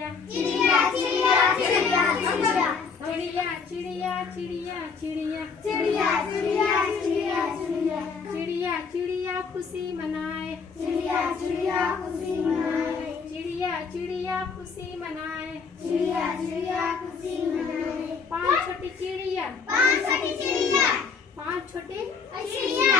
चिड़िया चिड़िया चिड़िया चिड़िया चिड़िया चिड़िया चिड़िया चिड़िया चिड़िया चिड़िया चिड़िया चिड़िया चिड़िया चिड़िया खुशी मनाए चिड़िया चिड़िया खुशी मनाए चिड़िया चिड़िया खुशी मनाए चिड़िया चिड़िया खुशी मनाए 5 छोटी चिड़िया 5 छोटी चिड़िया 5 छोटी चिड़िया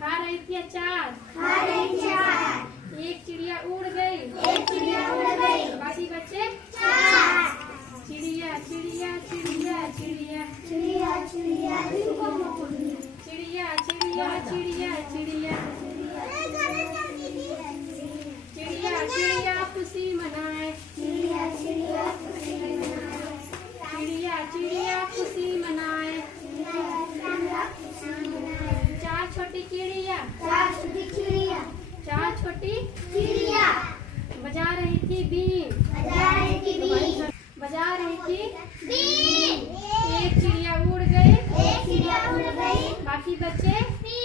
खा रही थी अचार खा रही थी अचार एक चिड़िया उड़ गई एक चिड़िया उड़ गई बाकी बच्चे 4 चिड़िया चिड़िया चिड़िया चिड़िया चिड़िया चिड़िया चिड़िया चिड़िया चिड़िया चिड़िया चिड़िया चिड़िया खुशी मनाए चिड़िया चिड़िया खुशी मनाए चिड़िया चिड़िया खुशी मनाए 4 छोटी चिड़िया 4 छोटी चिड़िया 4 छोटी चिड़िया बजा रही थी बीन बजा रही थी बीन एक चिड़िया उड़ गई एक चिड़िया उड़ गई बाकी बच्चे 3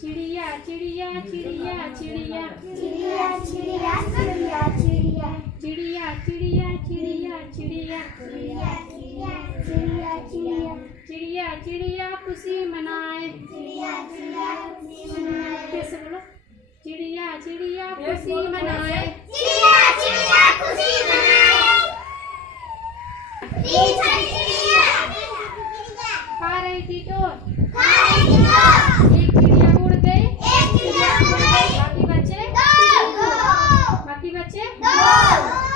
चिड़िया चिड़िया चिड़िया चिड़िया चिड़िया चिड़िया चिड़िया चिड़िया चिड़िया चिड़िया चिड़िया चिड़िया चिड़िया चिड़िया चिड़िया चिड़िया चिड़िया खुशी मनाए चिड़िया चिड़िया खुशी मनाए फिर से बोलो चिड़िया चिड़िया खुशी मनाए चिड़िया चिड़िया खुशी मनाए 3 छोटी चिड़िया खा रही थी टोर खा रही थी तो एक चिड़िया उड़ गई एक चिड़िया उड़ गई बाकी बच्चे 2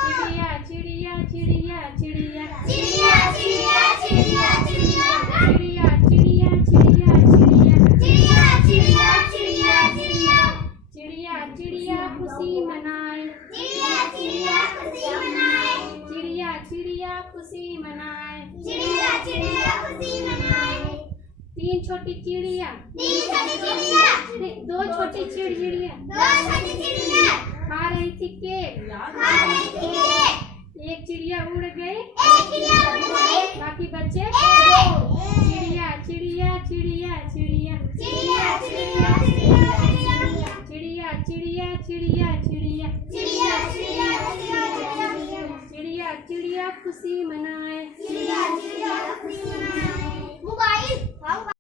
चिड़िया चिड़िया चिड़िया चिड़िया चिड़िया चिड़िया चिड़िया चिड़िया चिड़िया चिड़िया चिड़िया चिड़िया चिड़िया चिड़िया चिड़िया चिड़िया चिड़िया चिड़िया खुशी मनाए चिड़िया चिड़िया खुशी मनाए चिड़िया चिड़िया खुशी मनाए चिड़िया चिड़िया खुशी मनाए 3 छोटी चिड़िया 3 छोटी चिड़िया 2 छोटी चिड़िया 2 छोटी चिड़िया खा रही थी केक खा रही थी केक एक चिड़िया उड़ गई एक चिड़िया उड़ गई बाकी बच्चे 1 चिड़िया चिड़िया चिड़िया चिड़िया चिड़िया चिड़िया चिड़िया चिड़िया चिड़िया चिड़िया चिड़िया चिड़िया चिड़िया चिड़िया चिड़िया खुशी मनाए चिड़िया चिड़िया खुशी मनाए मोबाइल